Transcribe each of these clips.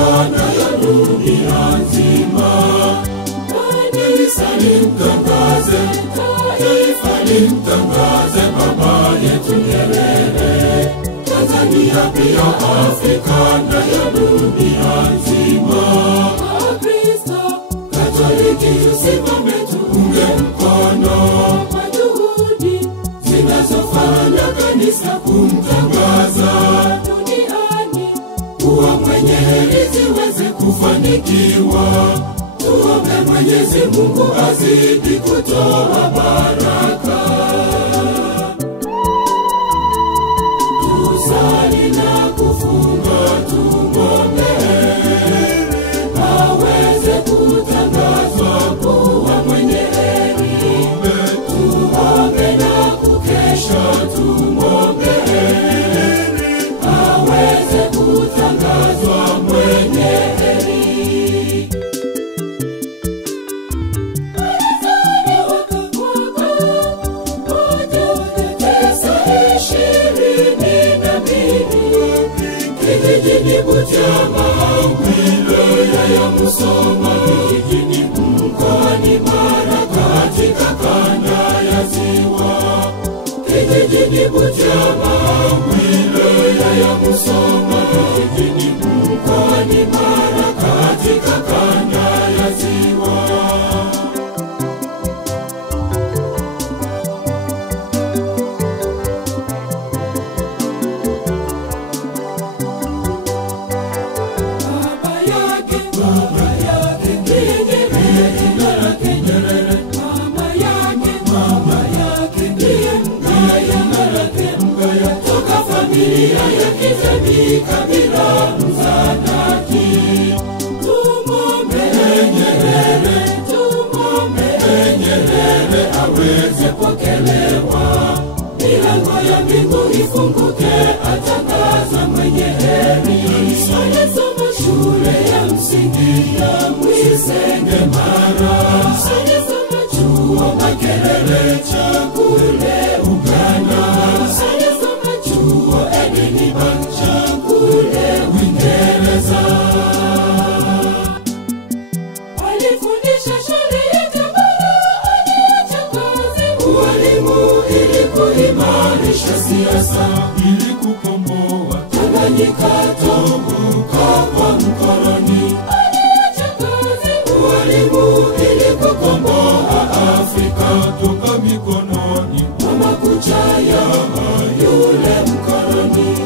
Afrika na ya dunia nzima. Kanisa limtangaze, taifa limtangaze baba yetu Nyerere. Tanzania pia Afrika na ya dunia nzima. Wakristo Katoliki tusimame tuunge mkono kwa juhudi zinazofanya kanisa kumtangaza duniani kuwa mwenye heri ziweze kufanikiwa. Tuombe Mwenyezi Mungu azidi kutoa baraka. Tusali na kufunga tumwombe aweze kutangazwa kuwa mwenye heri. Tuombe na kukesha tumwombe aweze kutangazwa mwenye heri. Kijijini Butiama, wilaya ya Musoma, kijijini mkoani Mara katika kanda ya Ziwa. Kijijini Butiama, wilaya ya Musoma, kijijini mkoani Mara katika kanda ya Ziwa. Kabila Mzanaki, tumwombe Nyerere, tumwombe Nyerere aweze pokelewa. Milango ya mbingu ifunguke, atangaza mwenye heri. Alisoma shule ya msingi ya Mwisenge Mara, alisoma chuo Makerere cha kule Uganda, alisoma chuo Edinburgh cha kule Uingereza. Alifundisha shule ya Tabora, aliacha kazi ualimu ili kuimarisha siasa, ili kukomboa Tanganyika toka kwa mkoloni. Aliacha kazi ualimu ili kukomboa Afrika toka mikononi mwa makucha ya yule mkoloni.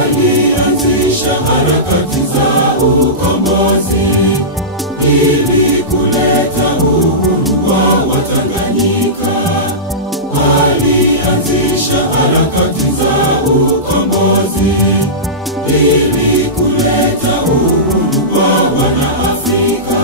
Alianzisha harakati za ukombozi ili kuleta uhuru wa Watanganyika. Alianzisha harakati za ukombozi ili kuleta uhuru wa Wanaafrika.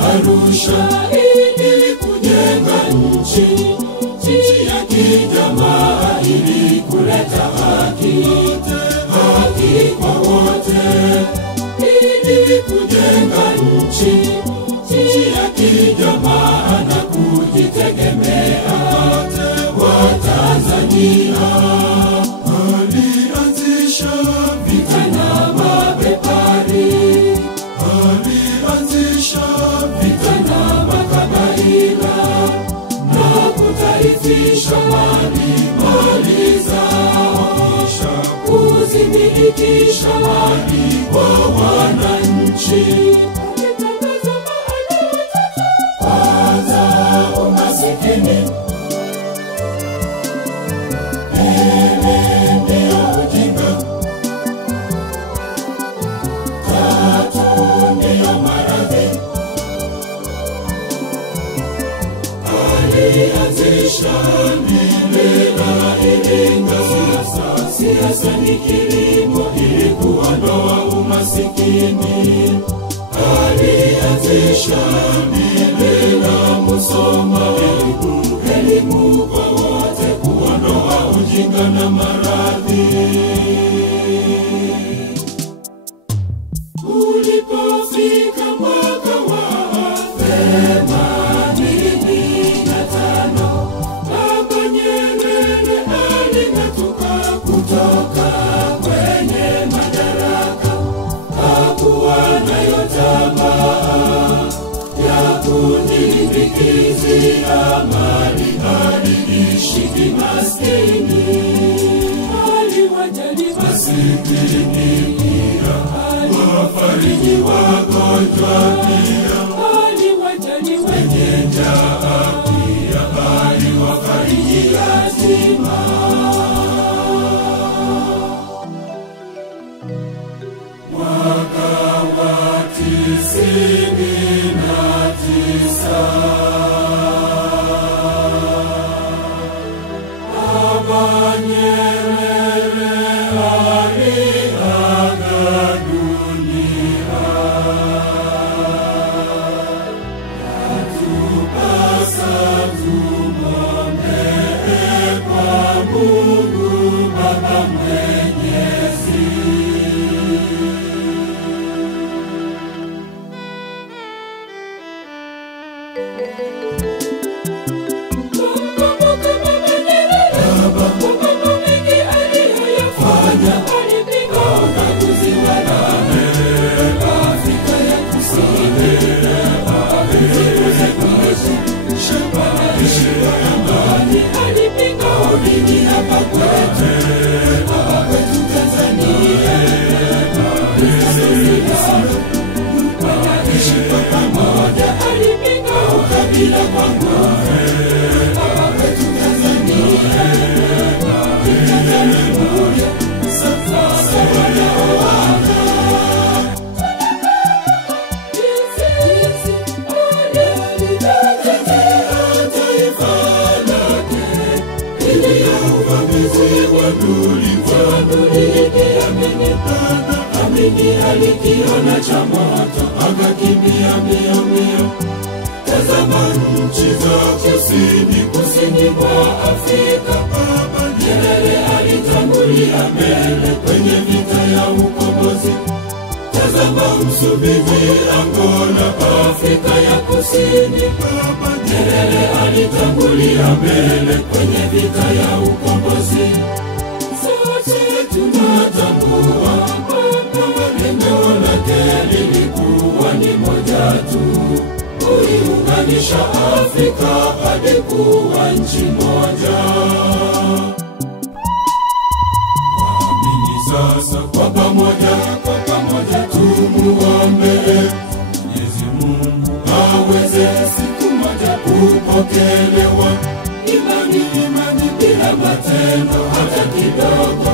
Arusha ili kujenga nchi ya kijamaa ili kuleta haki kwa wote, ili kujenga nchi ya kijamaa na kujitegemea Watanzania. Alianzisha vita na mabepari, alianzisha vita na makabila na kutaifisha mali zao, kuzimilikisha mali kwa wananchi. maskini. Pili ndio ujinga. Tatu ndio maradhi. Alianzisha lile la Iringa. Siasa ni kilimo ili kuondoa umasikini. Alianzisha lile la Musoma, elimu kwa wote, kuondoa ujinga na maradhi. Ulipofika mwaka wa 85, Baba Nyerere aling'atuka kutoka kwenye madaraka. Hakuwa nayo tamaa ya kujilimbikizia mali, aliishi kimaskini. Aliwajali masikini pia, aliwafariji wagonjwa pia, aliwajali wenye njaa pia, aliwafariji yatima. Mwaka wa 99, Baba Nyerere aliaga dunia. Yatupasa tumwombee kwa Mungu Baba Mwenyezi. Alikiona cha moto akakimbia mbio mbio. Tazama nchi za kusini mwa Afrika, Baba Nyerere alitangulia mbele kwenye vita ya ukombozi. Tazama Msumbiji, Angola, Afrika ya Kusini, Baba Nyerere alitangulia mbele kwenye vita ya ukombozi. Sote tunatambua lengo lake lilikuwa ni moja tu, kuiunganisha Afrika hadi kuwa nchi moja. Waamini sasa kwa pamoja tumuombe Mwenyezi Mungu aweze siku moja kupokelewa. Imani bila matendo hata kidogo